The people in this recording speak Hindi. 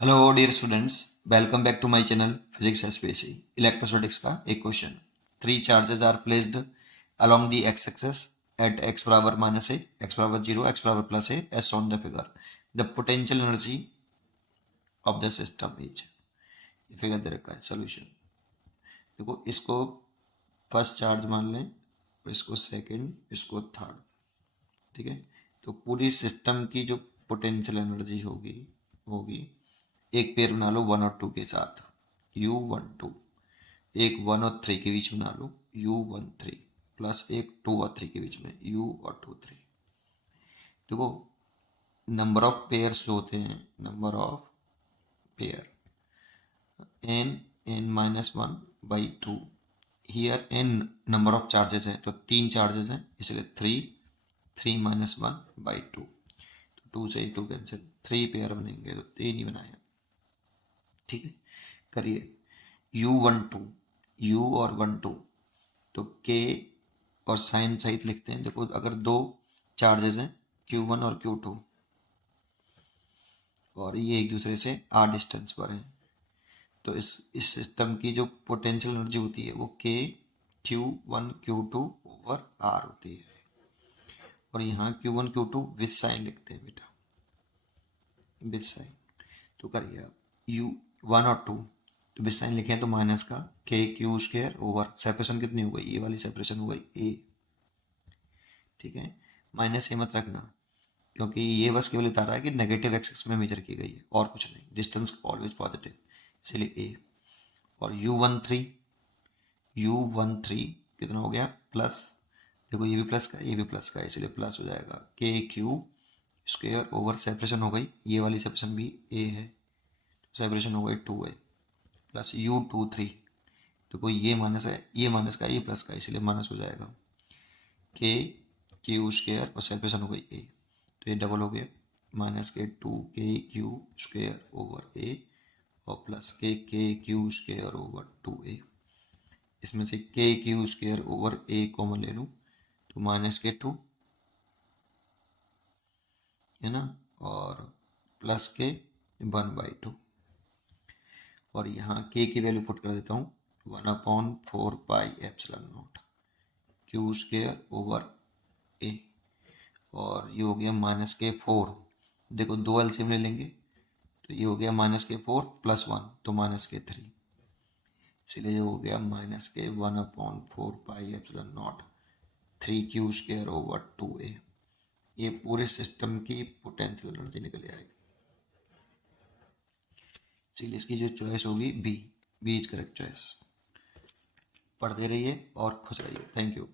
Hello dear students, welcome back to my channel physics SPSC electrostatics का एक क्वेश्चन। Three charges are placed along the x axis at x बराबर माइनस ए, x बराबर जीरो, x बराबर plus a as on the figure. The potential energy of the system is. Figure दे रखा है। सोल्यूशन देखो, इसको फर्स्ट चार्ज मान लें, इसको सेकंड, इसको थर्ड। ठीक है, तो पूरी सिस्टम की जो पोटेंशियल एनर्जी होगी होगी एक पेयर बना लो वन और टू के साथ, U12। एक वन और थ्री के बीच बना लो U13, प्लस एक टू और थ्री के बीच में U और टू थ्री। देखो, नंबर ऑफ पेयर्स जो होते हैं, number of pair n minus one by two. Here n number of charges हैं, तो तीन चार्जेस हैं, इसलिए three minus one by two. तो टू से टू कैंसिल, थ्री पेयर बनेंगे तो तीन ही बनाए। ठीक है, करिए। U12, U और 12, तो K और साइन सहित लिखते हैं। देखो, अगर दो चार्जेस हैं Q1 और Q2 और ये एक दूसरे से r डिस्टेंस पर हैं, तो इस सिस्टम की जो पोटेंशियल एनर्जी होती है वो K Q1 Q2 over R होती है। और यहाँ Q1 Q2 विद साइन लिखते हैं बेटा, विद साइन। तो करिए आप, U1 और 2 तो विद साइन लिखे हैं, तो माइनस का KQ² ओवर सेपरेशन कितनी हो गई, ये वाली सेपरेशन हो गई A। ठीक है, माइनस ए मत रखना, क्योंकि ये बस केवल बता रहा है कि नेगेटिव एक्सिस में मेजर की गई है और कुछ नहीं, डिस्टेंस ऑलवेज पॉजिटिव, इसलिए ए। और U13 कितना हो गया, प्लस। देखो, ये भी प्लस का, ये भी प्लस का, इसलिए प्लस हो जाएगा KQ² ओवर सेपरेशन हो गई, ये वाली सेपरेशन भी ए है, तो सेपरेशन हो गई 2a, प्लस U23। देखो, ये माइनस है, ये माइनस का, ये प्लस का, इसलिए माइनस हो जाएगा KQ² और सेपरेशन हो गई ए, तो ये डबल हो गया, माइनस के 2KQ² ओवर ए और प्लस KQ² ओवर 2a। इसमें से KQ² ओवर ए कॉमन ले लूँ तो माइनस के 2 है ना, और प्लस के 1/2। और यहाँ K की वैल्यू पुट कर देता हूँ 1/4πε0 Q² ओवर ए। और ये हो गया माइनस के 4। देखो, दो एलसीएम ले लेंगे तो ये हो गया माइनस के 4 प्लस 1, तो माइनस के 3, इसलिए ये हो गया माइनस के 1/4πε0 3Q² ओवर 2a। ये पूरे सिस्टम की पोटेंशियल एनर्जी निकल आएगी। इसलिए इसकी जो चॉइस होगी बी इज करेक्ट चॉइस। पढ़ते रहिए और खुश रहिए। Thank you.